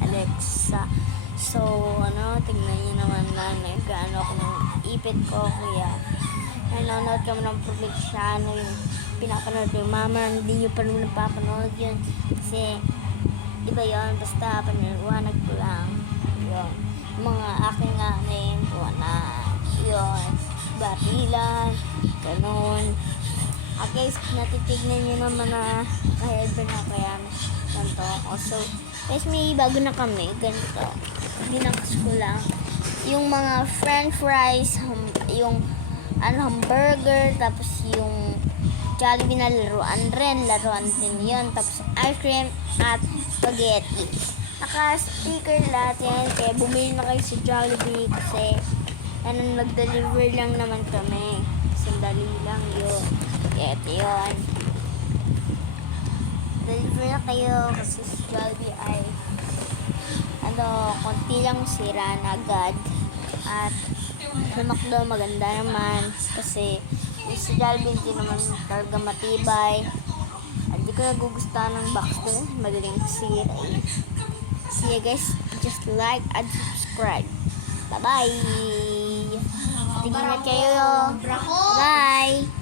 Alexa. So, tingnan niyo naman na nag-ano ako ng ipit ko. Kaya, nanonood kami ng probinsyano yung pinapanood yung mama. Hindi nyo pa naman napapanood yun. Kasi, iba yun. Basta, paniwanag ko lang. Yun. Mga aking anin po na yun. Batilan. Ganun. At guys, natitignan nyo naman na kahit pinakayan ganito ako. So, guys, may bago na kami. Ganito. Binakas ko lang. Yung mga french fries, yung hamburger, tapos yung Jollibee na laruan din yun. Tapos ice cream at spaghetti. Naka-sticker lahat yan. Kaya bumili na kayo sa Jollibee kasi nag-deliver lang naman kami. Sandali lang yun. Kaya ito yun. Deliver na kayo kasi sa Jollibee ay konti lang sira na agad. At sa McDo maganda naman kasi sa Jollibee hindi naman talaga matibay. At di ko nagugustuhan ng box doon. Magaling sira eh. See you guys. Just like and subscribe. Bye-bye. Tingnan na kayo. Bye.